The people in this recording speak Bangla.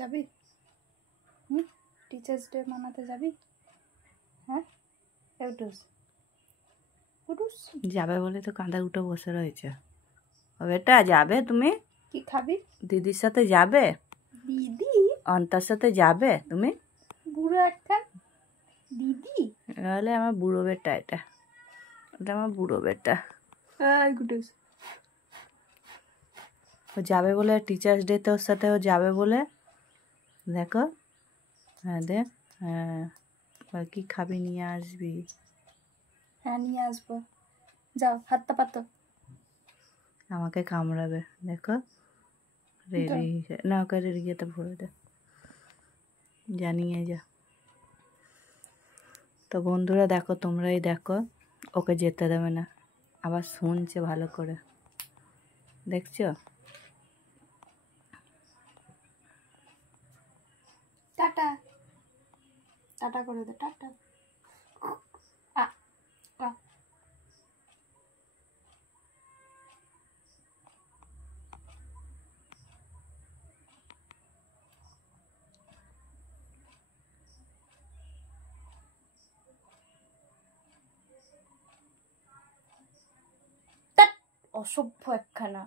যাবি? টিচার্স ডে মানাতে যাবি? হ্যাঁ উঠুস উঠুস। যাবে বলে তো কাঁধে উঠে বসে রয়েছে। বেটা যাবে তুমি? কি খাবি? দিদির সাথে যাবে? দিদি? অন্তার সাথে যাবে তুমি? বুড়ো একটা দিদি। তাহলে আমার বুড়ো বেটা, এটা আমার বুড়ো বেটা। গুটুস ও যাবে বলে টিচার্স ডে তে ওর সাথে ও যাবে বলে। দেখো, হ্যাঁ দে, হ্যাঁ কি খাবি নিয়ে আসবি? হ্যাঁ নিয়ে আসবো, যাও হাতটা পাতো। আমাকে কামড়াবে দেখো। রেডি না, ওকে রেডিতে ভরে দে, জানিয়ে যা। তো বন্ধুরা দেখো, তোমরাই দেখো, ওকে যেতে দেবে না, আবার শুনছে ভালো করে, দেখছো? টাটা টাটা করে দে, টাটা। অসভ্য একখানা।